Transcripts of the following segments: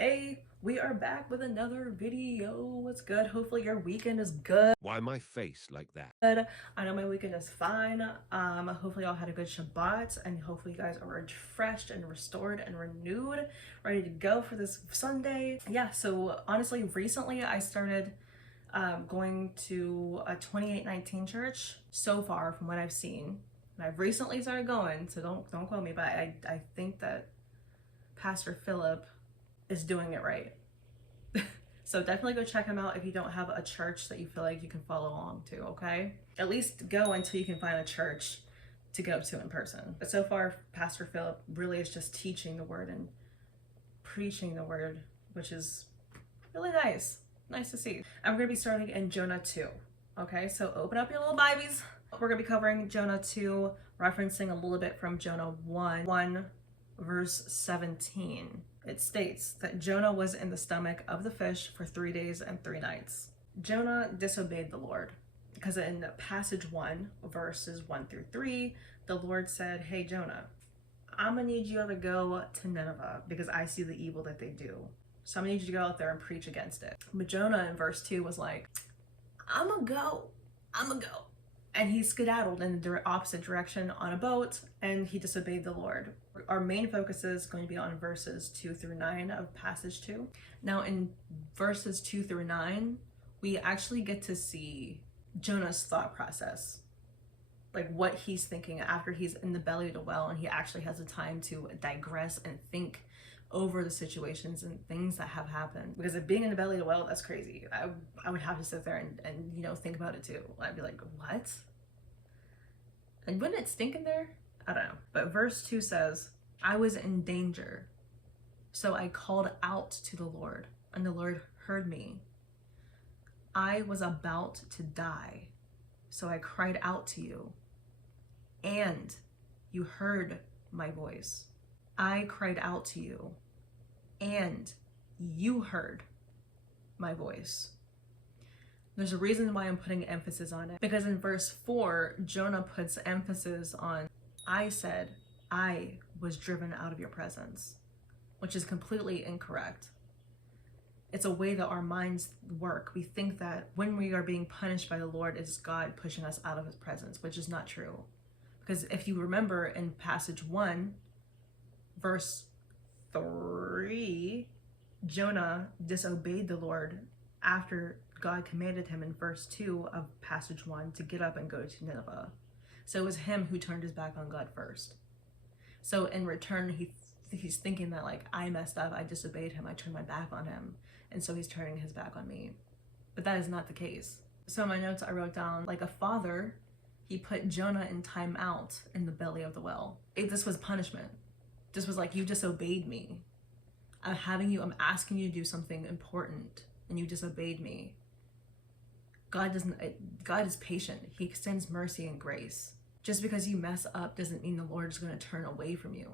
Hey, we are back with another video. What's good? Hopefully your weekend is good. Why my face like that? I know my weekend is fine. Hopefully y'all had a good Shabbat, and hopefully you guys are refreshed and restored and renewed, ready to go for this Sunday. Yeah, so honestly, recently I started going to a 2819 church so far from what I've seen. And I've recently started going, so don't quote me, but I think that Pastor Philip is doing it right. So definitely go check him out if you don't have a church that you feel like you can follow along to, okay? At least go until you can find a church to go to in person. But so far, Pastor Philip really is just teaching the word and preaching the word, which is really nice. Nice to see. I'm going to be starting in Jonah 2. Okay, so open up your little Bibles. We're going to be covering Jonah 2, referencing a little bit from Jonah 1 verse 17. It states that Jonah was in the stomach of the fish for 3 days and 3 nights. Jonah disobeyed the Lord because in passage 1, verses 1 through 3, the Lord said, "Hey Jonah, I'm gonna need you to go to Nineveh because I see the evil that they do. So I'm gonna need you to go out there and preach against it." But Jonah in verse 2 was like, I'm gonna go. And he skedaddled in the opposite direction on a boat, and he disobeyed the Lord. Our main focus is going to be on verses 2 through 9 of passage 2. Now in verses 2 through 9, we actually get to see Jonah's thought process. Like what he's thinking after he's in the belly of the whale and he actually has the time to digress and think over the situations and things that have happened. Because if being in the belly of the whale, that's crazy. I would have to sit there and think about it too. I'd be like, what? And wouldn't it stink in there? I don't know. But verse 2 says, I was in danger, so I called out to the Lord, and the Lord heard me. I was about to die, so I cried out to you, and you heard my voice. I cried out to you, and you heard my voice. There's a reason why I'm putting emphasis on it, because in verse 4, Jonah puts emphasis on, I said, I was driven out of your presence, which is completely incorrect. It's a way that our minds work. We think that when we are being punished by the Lord, it's God pushing us out of his presence, which is not true. Because if you remember in passage 1, verse 3, Jonah disobeyed the Lord after God commanded him in verse 2 of passage 1 to get up and go to Nineveh. So it was him who turned his back on God first. So in return, he's thinking that like, I messed up, I disobeyed him, I turned my back on him, and so he's turning his back on me. But that is not the case. So in my notes I wrote down, like a father, he put Jonah in time out in the belly of the whale. This was punishment. This was like, you disobeyed me. I'm asking you to do something important, and you disobeyed me. God is patient. He extends mercy and grace. Just because you mess up doesn't mean the Lord is going to turn away from you.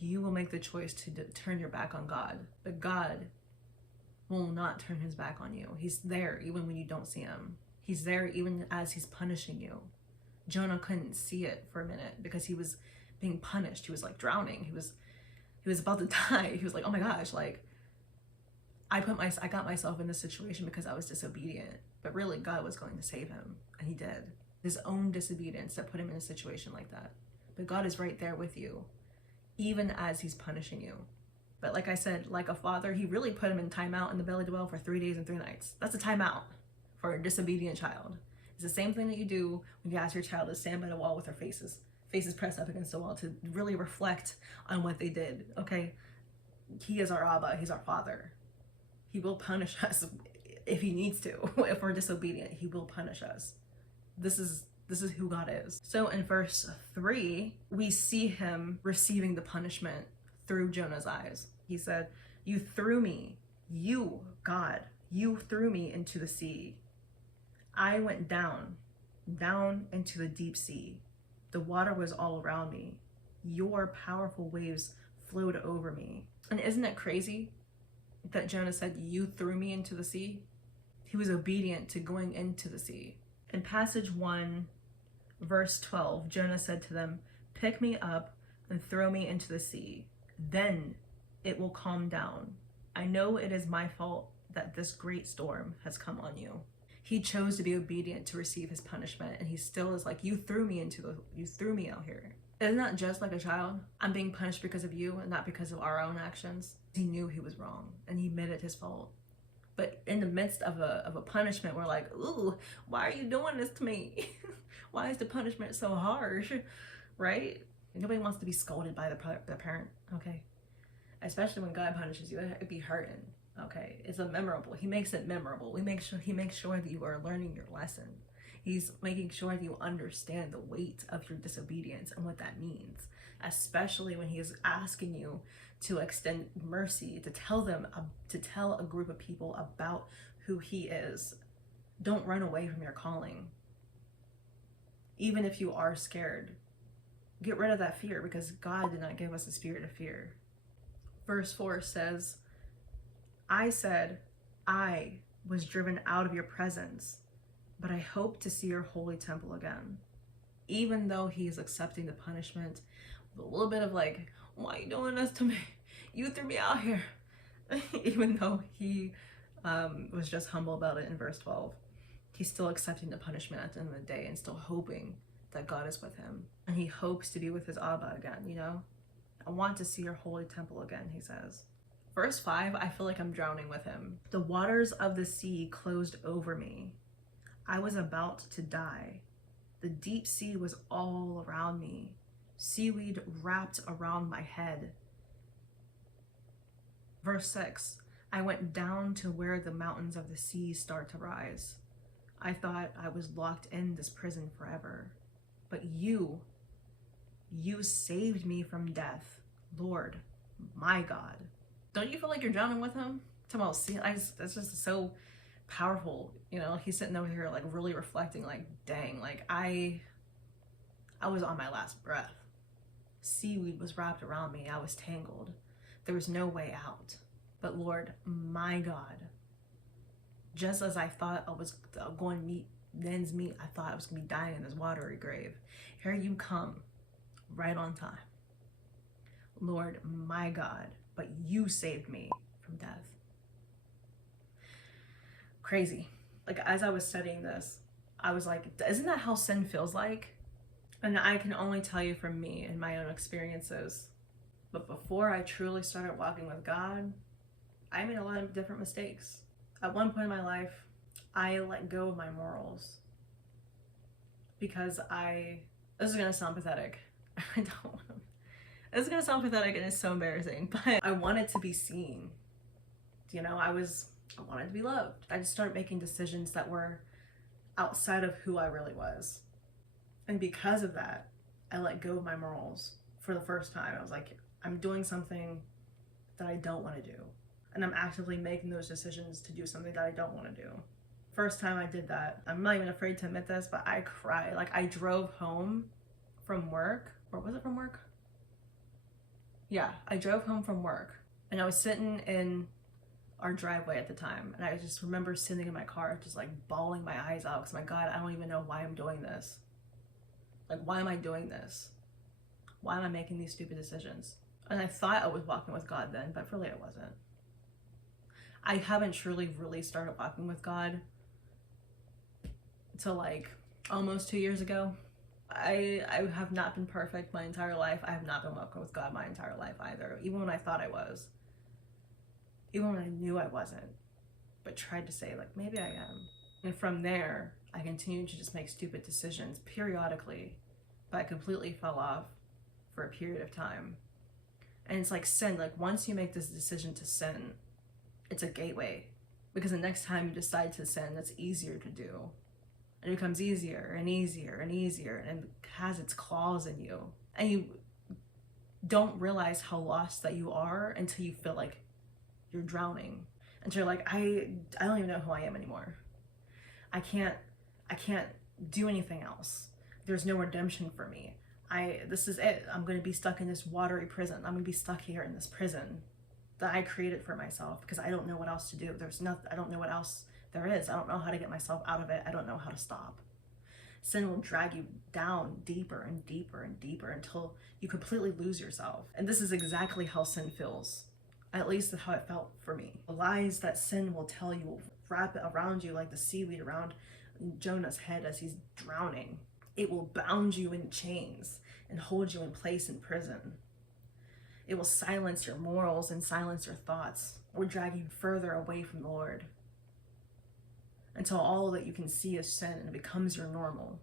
You will make the choice to turn your back on God, but God will not turn his back on you. He's there even when you don't see him. He's there even as he's punishing you. Jonah couldn't see it for a minute because he was being punished. He was like drowning. He was about to die. He was like, oh my gosh, like I got myself in this situation because I was disobedient. But really, God was going to save him, and he did. His own disobedience that put him in a situation like that. But God is right there with you, even as he's punishing you. But like I said, like a father, he really put him in timeout in the belly of the whale for 3 days and 3 nights. That's a timeout for a disobedient child. It's the same thing that you do when you ask your child to stand by the wall with their faces pressed up against the wall to really reflect on what they did, okay? He is our Abba, he's our father. He will punish us if he needs to. If we're disobedient, he will punish us. This is who God is. So in verse 3, we see him receiving the punishment through Jonah's eyes. He said, you threw me, you, God, you threw me into the sea. I went down into the deep sea. The water was all around me. Your powerful waves flowed over me. And isn't it crazy that Jonah said, you threw me into the sea? He was obedient to going into the sea. In passage 1, verse 12, Jonah said to them, pick me up and throw me into the sea. Then it will calm down. I know it is my fault that this great storm has come on you. He chose to be obedient to receive his punishment, and he still is like, you threw me out here. Isn't that just like a child? I'm being punished because of you and not because of our own actions. He knew he was wrong and he admitted his fault. But in the midst of a punishment, we're like, ooh, why are you doing this to me? Why is the punishment so harsh, right? Nobody wants to be scolded by the parent, okay? Especially when God punishes you, it'd be hurting, okay? It's a memorable. He makes it memorable. He makes sure that you are learning your lesson. He's making sure that you understand the weight of your disobedience and what that means, especially when he is asking you to extend mercy, to tell a group of people about who he is. Don't run away from your calling. Even if you are scared, get rid of that fear, because God did not give us a spirit of fear. Verse 4 says, I said, I was driven out of your presence, but I hope to see your holy temple again. Even though he is accepting the punishment, with a little bit of like, why are you doing this to me? You threw me out here. Even though he was just humble about it in verse 12, he's still accepting the punishment at the end of the day and still hoping that God is with him. And he hopes to be with his Abba again, you know? I want to see your holy temple again, he says. Verse 5, I feel like I'm drowning with him. The waters of the sea closed over me. I was about to die. The deep sea was all around me. Seaweed wrapped around my head. Verse 6, I went down to where the mountains of the sea start to rise. I thought I was locked in this prison forever. But you saved me from death, Lord, my God. Don't you feel like you're drowning with him? That's just so powerful. You know, he's sitting over here like really reflecting, like, dang, like I was on my last breath. Seaweed was wrapped around me. I was tangled. There was no way out. But Lord, my God, just as I thought I was going to meet men's meat, I thought I was going to be dying in this watery grave. Here you come, right on time. Lord, my God, but you saved me from death. Crazy. Like, as I was studying this, I was like, isn't that how sin feels like? And I can only tell you from me and my own experiences. But before I truly started walking with God, I made a lot of different mistakes. At one point in my life, I let go of my morals because this is gonna sound pathetic. This is gonna sound pathetic and it's so embarrassing, but I wanted to be seen. You know, I wanted to be loved. I just started making decisions that were outside of who I really was. And because of that, I let go of my morals for the first time. I was like, I'm doing something that I don't want to do. And I'm actively making those decisions to do something that I don't want to do. First time I did that, I'm not even afraid to admit this, but I cried. Like, I drove home from work, or was it from work? Yeah, I drove home from work and I was sitting in our driveway at the time. And I just remember sitting in my car, just like bawling my eyes out because, my God, I don't even know why I'm doing this. Like, why am I doing this? Why am I making these stupid decisions? And I thought I was walking with God then, but really I wasn't. I haven't truly really started walking with God until like almost 2 years ago. I have not been perfect my entire life. I have not been walking with God my entire life either, even when I thought I was. Even when I knew I wasn't, but tried to say like, maybe I am. And from there, I continued to just make stupid decisions periodically, but I completely fell off for a period of time. And it's like sin, like once you make this decision to sin, it's a gateway, because the next time you decide to sin, it's easier to do. And it becomes easier and easier and easier, and it has its claws in you. And you don't realize how lost that you are until you feel like you're drowning. And you're like, I don't even know who I am anymore. I can't do anything else. There's no redemption for me. This is it. I'm gonna be stuck in this watery prison. I'm gonna be stuck here in this prison that I created for myself because I don't know what else to do. I don't know what else there is. I don't know how to get myself out of it. I don't know how to stop. Sin will drag you down deeper and deeper and deeper until you completely lose yourself. And this is exactly how sin feels At least that's how it felt for me. The lies that sin will tell you will wrap it around you like the seaweed around Jonah's head as he's drowning. It will bound you in chains and hold you in place in prison. It will silence your morals and silence your thoughts, or drag you further away from the Lord, until all that you can see is sin and it becomes your normal.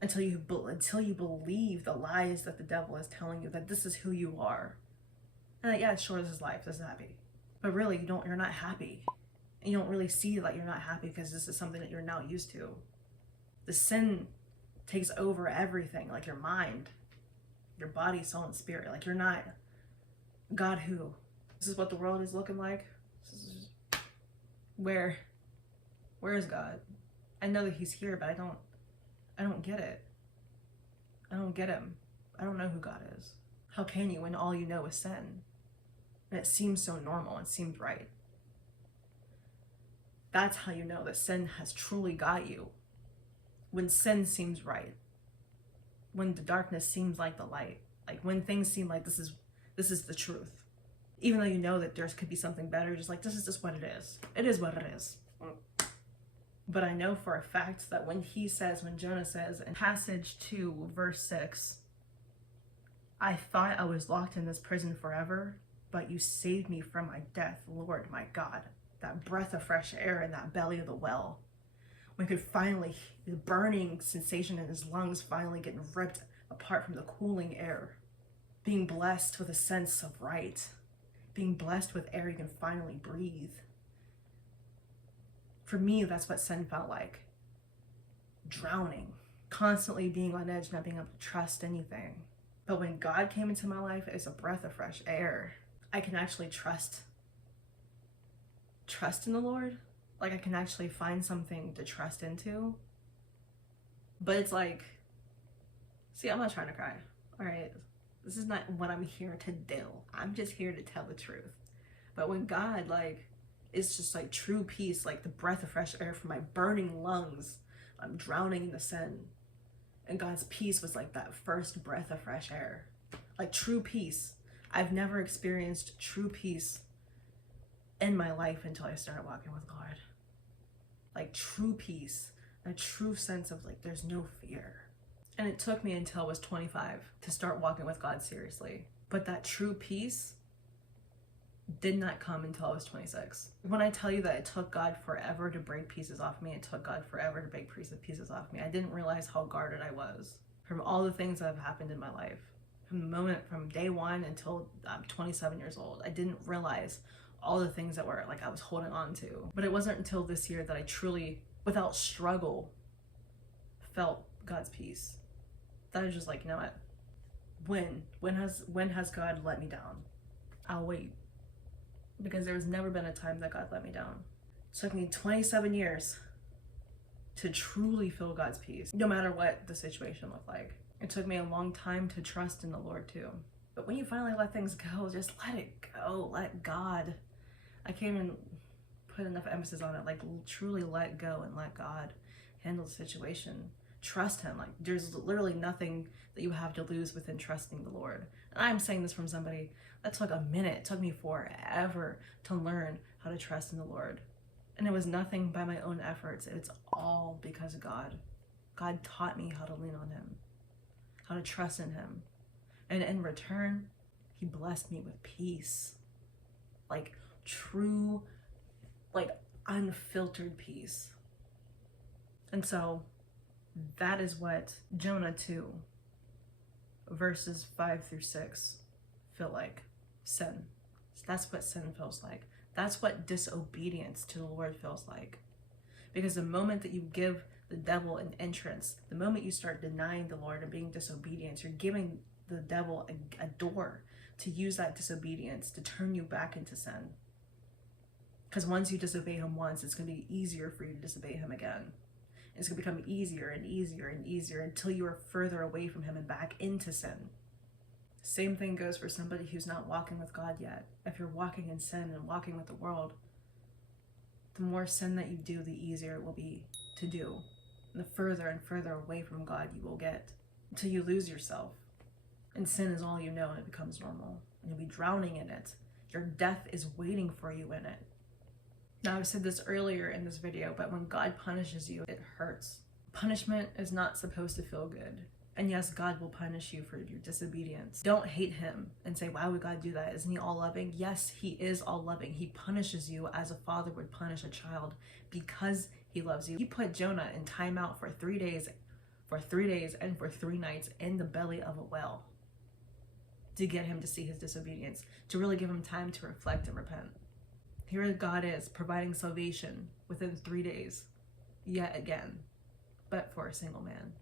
Until you believe the lies that the devil is telling you, that this is who you are. And that, yeah, sure, this is life, this is happy. But really, you're not happy. And you don't really see that you're not happy because this is something that you're now used to. The sin takes over everything, like your mind, your body, soul, and spirit. Like, you're not God who? This is what the world is looking like. Where is God? I know that he's here, but I don't get it. I don't get him. I don't know who God is. How can you when all you know is sin? And it seems so normal, it seems right. That's how you know that sin has truly got you. When sin seems right. When the darkness seems like the light. Like when things seem like this is the truth. Even though you know that there could be something better, just like, this is just what it is. It is what it is. But I know for a fact that when Jonah says in passage 2, verse 6, I thought I was locked in this prison forever, but you saved me from my death, Lord, my God. That breath of fresh air in that belly of the well. When could finally, the burning sensation in his lungs finally getting ripped apart from the cooling air. Being blessed with a sense of right. Being blessed with air you can finally breathe. For me, that's what sin felt like. Drowning. Constantly being on edge, not being able to trust anything. But when God came into my life, it's a breath of fresh air. I can actually trust in the Lord. Like, I can actually find something to trust into. But it's like, see, I'm not trying to cry. All right. This is not what I'm here to do. I'm just here to tell the truth. But when God, like, it's just like true peace, like the breath of fresh air from my burning lungs, I'm drowning in the sin. And God's peace was like that first breath of fresh air. Like true peace. I've never experienced true peace in my life until I started walking with God. Like true peace, a true sense of like, there's no fear. And it took me until I was 25 to start walking with God seriously. But that true peace did not come until I was 26. When I tell you that it took God forever to break pieces off me, it took God forever to break pieces off me. I didn't realize how guarded I was from all the things that have happened in my life. From day one until I'm 27 years old, I didn't realize all the things that were like I was holding on to. But it wasn't until this year that I truly, without struggle, felt God's peace. That I was just like, you know what? When has God let me down? I'll wait. Because there's never been a time that God let me down. It took me 27 years to truly feel God's peace, no matter what the situation looked like. It took me a long time to trust in the Lord too. But when you finally let things go, just let it go, let God. I can't even put enough emphasis on it, like truly let go and let God handle the situation. Trust him. Like there's literally nothing that you have to lose within trusting the Lord. And I'm saying this from somebody that took a minute. It took me forever to learn how to trust in the Lord. And it was nothing by my own efforts. It's all because of God. God taught me how to lean on him, how to trust in him. And in return, he blessed me with peace. Like true, like unfiltered peace. And so that is what Jonah 2 verses 5 through 6 feel like. Sin. That's what sin feels like. That's what disobedience to the Lord feels like. Because the moment that you give the devil an entrance, the moment you start denying the Lord and being disobedient, you're giving the devil a door to use that disobedience to turn you back into sin. Because once you disobey him once, it's going to be easier for you to disobey him again. It's going to become easier and easier and easier until you are further away from him and back into sin. Same thing goes for somebody who's not walking with God yet. If you're walking in sin and walking with the world, the more sin that you do, the easier it will be to do. And the further and further away from God you will get until you lose yourself. And sin is all you know and it becomes normal. And you'll be drowning in it. Your death is waiting for you in it. Now, I said this earlier in this video, but when God punishes you, it hurts. Punishment is not supposed to feel good. And yes, God will punish you for your disobedience. Don't hate him and say, why would God do that? Isn't he all loving? Yes, he is all loving. He punishes you as a father would punish a child because he loves you. He put Jonah in timeout for 3 days, and for 3 nights in the belly of a whale to get him to see his disobedience, to really give him time to reflect and repent. Here God is providing salvation within 3 days, yet again, but for a single man.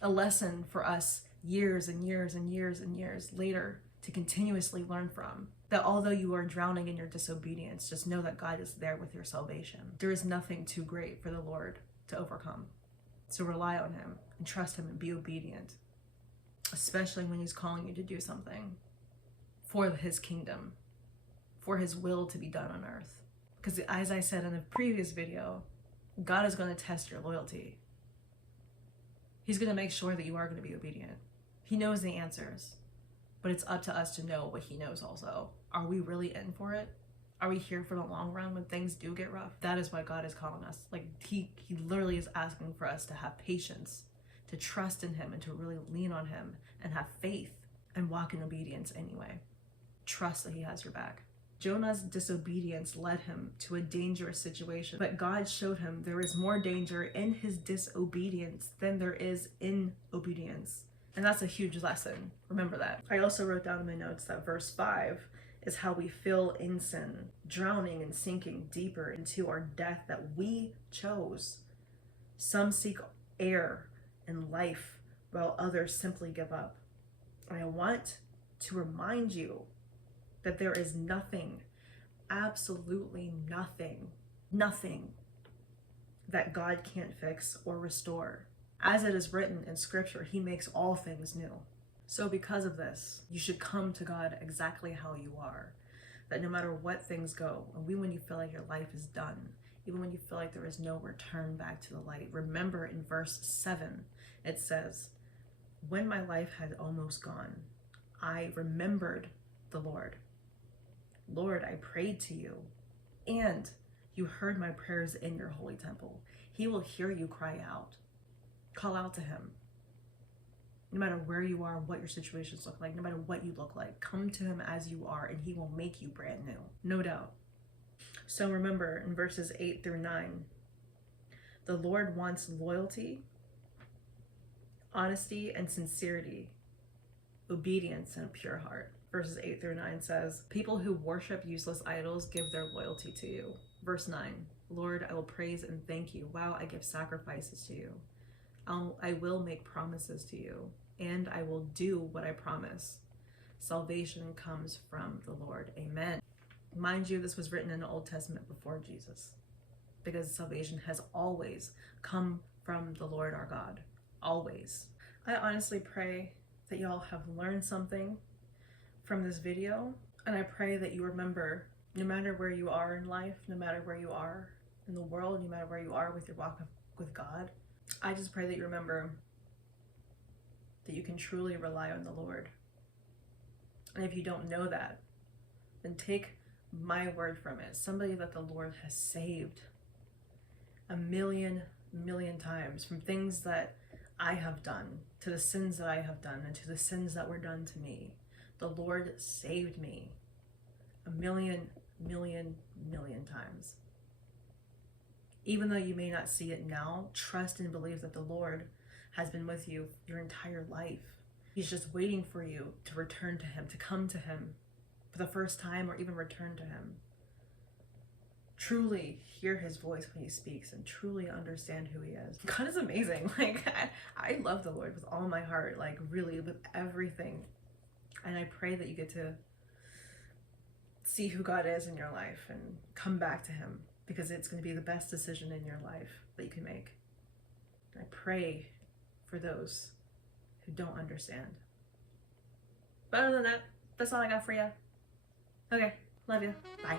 A lesson for us years and years and years and years later to continuously learn from. That although you are drowning in your disobedience, just know that God is there with your salvation. There is nothing too great for the Lord to overcome. So rely on him and trust him and be obedient, especially when he's calling you to do something for his kingdom, for his will to be done on earth. Because as I said in the previous video, God is going to test your loyalty. He's going to make sure that you are going to be obedient. He knows the answers, but it's up to us to know what he knows also. Are we really in for it? Are we here for the long run when things do get rough? That is why God is calling us. Like he literally is asking for us to have patience, to trust in him and to really lean on him and have faith and walk in obedience anyway. Trust that he has your back. Jonah's disobedience led him to a dangerous situation, but God showed him there is more danger in his disobedience than there is in obedience. And that's a huge lesson. Remember that. I also wrote down in my notes that verse 5 is how we feel in sin, drowning and sinking deeper into our death that we chose. Some seek air and life while others simply give up. And I want to remind you that there is nothing, absolutely nothing that God can't fix or restore. As it is written in scripture, he makes all things new. So because of this, you should come to God exactly how you are. That no matter what things go, and even when you feel like your life is done, even when you feel like there is no return back to the light, remember in verse 7, it says, when my life had almost gone, I remembered the Lord. Lord, I prayed to you, and you heard my prayers in your holy temple. He will hear you cry out. Call out to him. No matter where you are, what your situations look like, no matter what you look like, come to him as you are, and he will make you brand new. No doubt. So remember in verses 8 through 9, the Lord wants loyalty, honesty, and sincerity, obedience, and a pure heart. Verses 8 through 9 says, people who worship useless idols give their loyalty to you. Verse 9, Lord, I will praise and thank you while I give sacrifices to you. I will make promises to you, and I will do what I promise. Salvation comes from the Lord. Amen. Mind you, this was written in the Old Testament before Jesus, because salvation has always come from the Lord our God. Always. I honestly pray that y'all have learned something from this video, and I pray that you remember, no matter where you are in life, no matter where you are in the world, no matter where you are with your walk with God, I just pray that you remember that you can truly rely on the Lord. And if you don't know that, then take my word from it. Somebody that the Lord has saved a million times from things that I have done, to the sins that I have done, and to the sins that were done to me. The Lord saved me a million times. Even though you may not see it now, trust and believe that the Lord has been with you your entire life. He's just waiting for you to return to him, to come to him for the first time, or even return to him. Truly hear his voice when he speaks and truly understand who he is. God is amazing. Like, I love the Lord with all my heart, like really with everything. And I pray that you get to see who God is in your life and come back to him, because it's going to be the best decision in your life that you can make. I pray for those who don't understand. But other than that, that's all I got for you. Okay, love you. Bye.